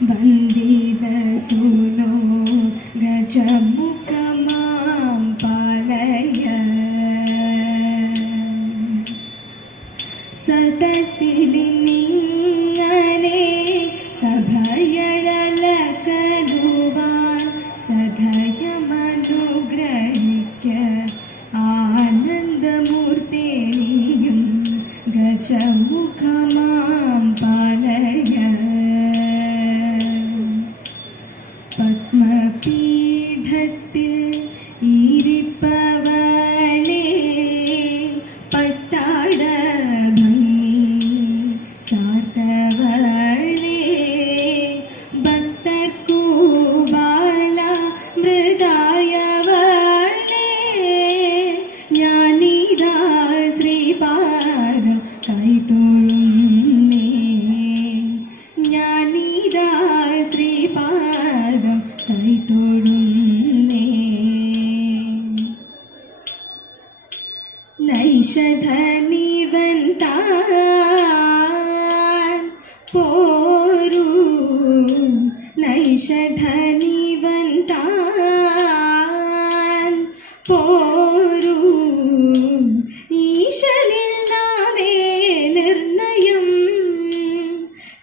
ಬಂದಿದ ಸುನೋ ಗಜಮುಖ tôi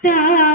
Yeah.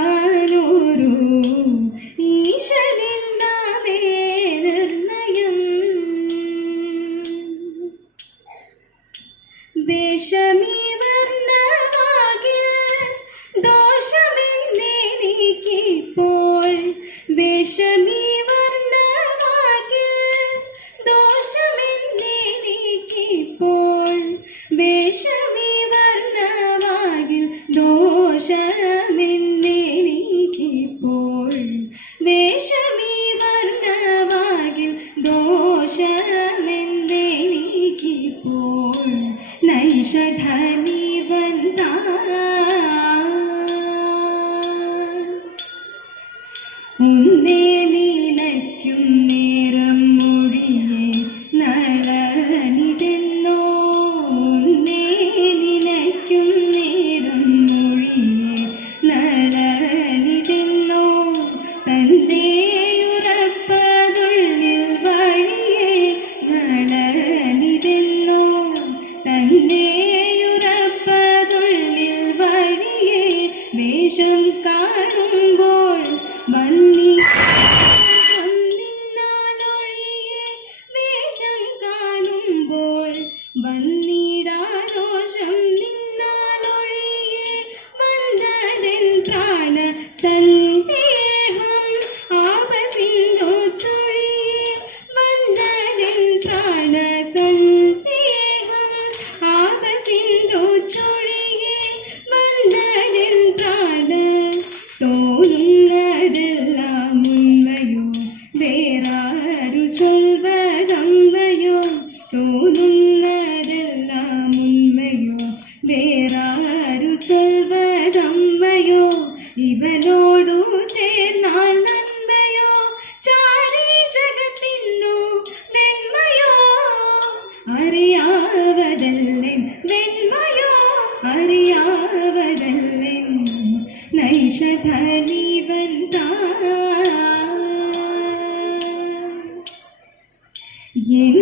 ಬನ್ನಿ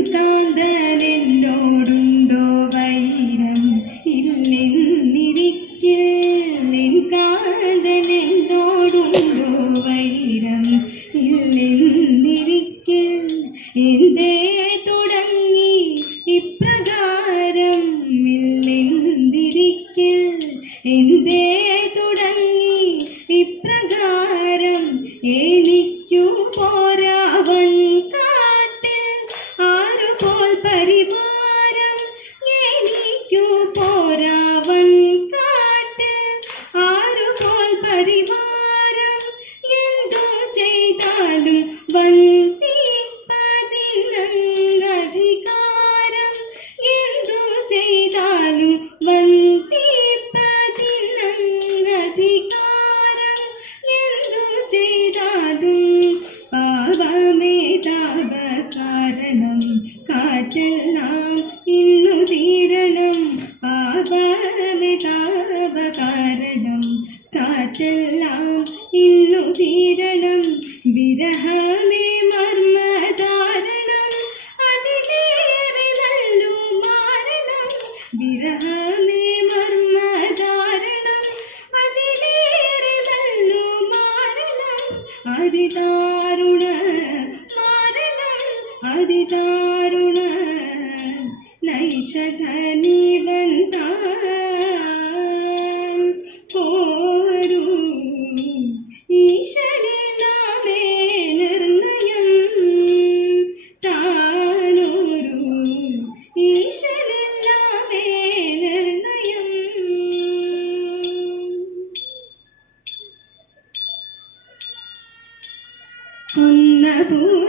കാന്തലെന്നോടുണ്ടോ വൈരം വൈരം എന്തേ തുടങ്ങി? ഇപ്രകാരം എന്തേ തുടങ്ങി? ഇപ്രകാരം എനി हरिदा Uhum.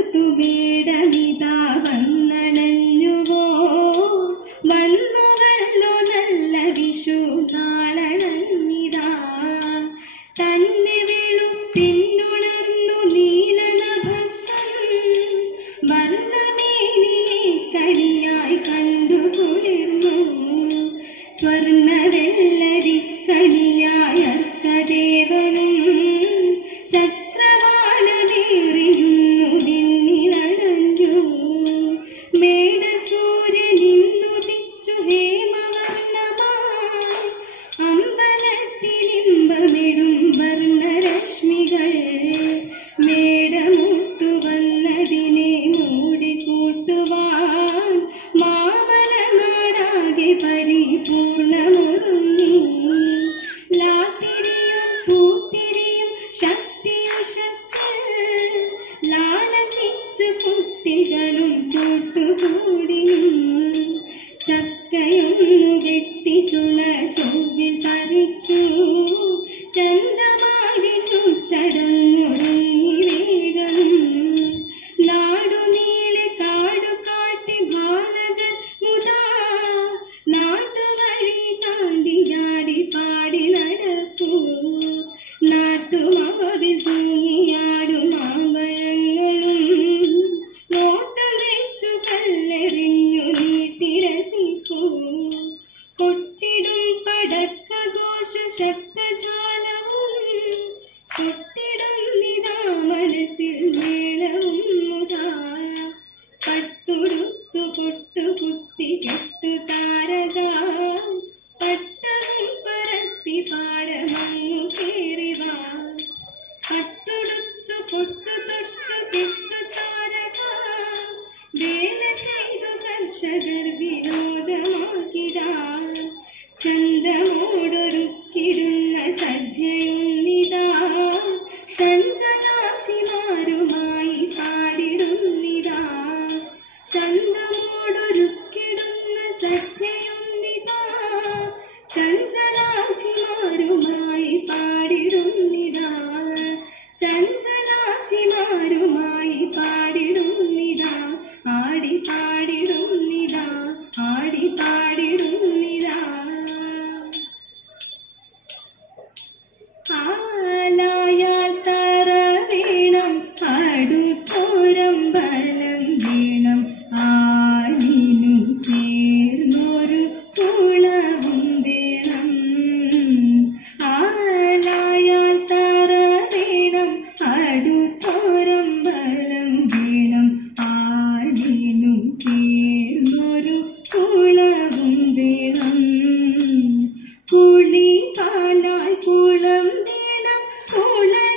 உணர்ந்தேனம் உணர்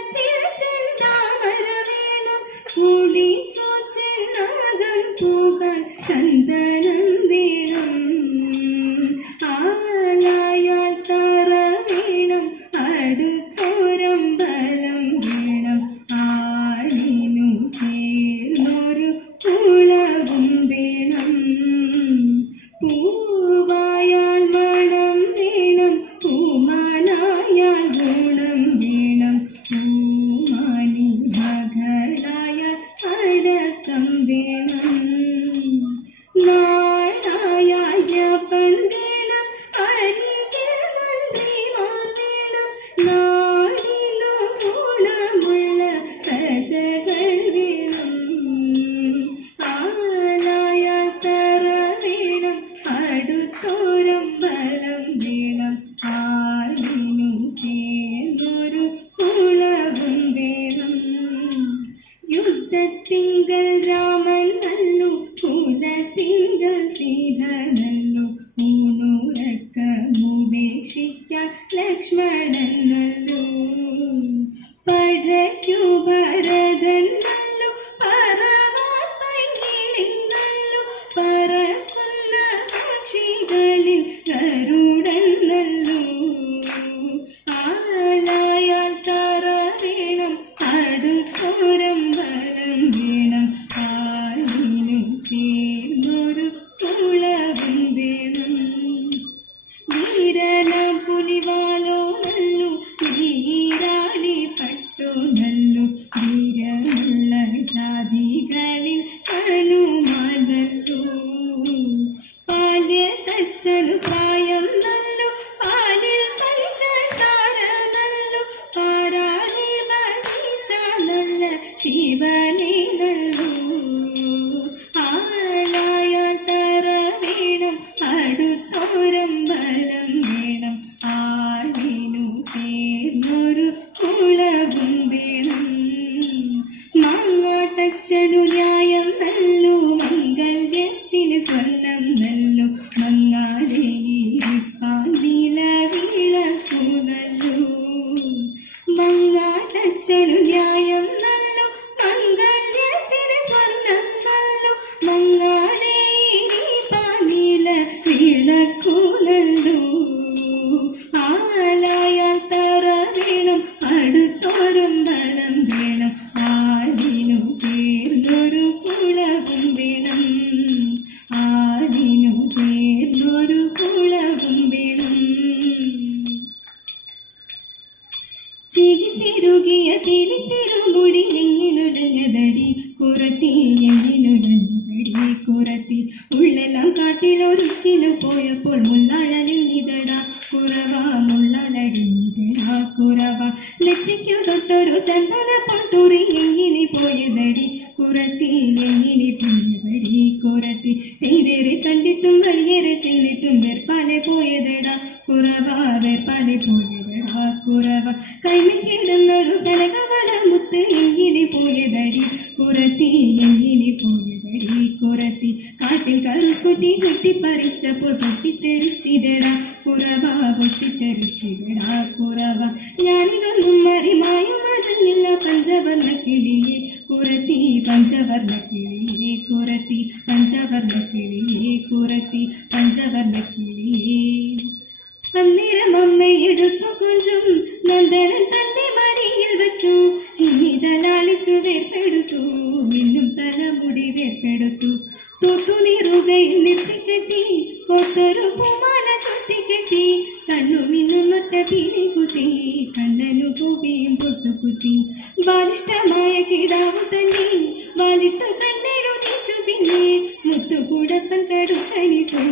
Angelic. चलता see പൂവിയും പൊട്ടുകുത്തി ബാലിഷ്ടമായ കിടാവ് തന്നെ. വാലിട്ട കണ്ണെഴുതിച്ചു പിന്നെ മുത്തുകൂടത്തൻ കടുത്തനിട്ടു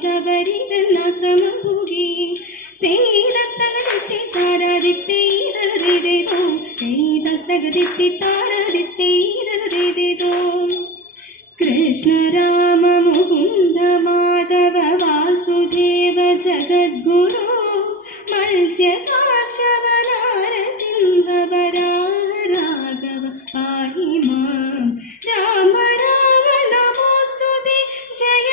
ശബരിതെന്ന ശ്രമപുരി തെയ്തത്തകതെത്തി താരാതിത്തെ ഈരറിതോ തെയ്തത്തകതെത്തി താരാതിത്തെ ഈരറിതോ കൃഷ്ണ രാമ മുകുന്ദ മാധവ വാസുദേവ ജഗദ്ഗുരു മത്സ്യകാക്ഷവ നാരസിംഹ വരാ രാഘവ പായി മാം രാമ രാമ നമോസ്തുതി. ജയ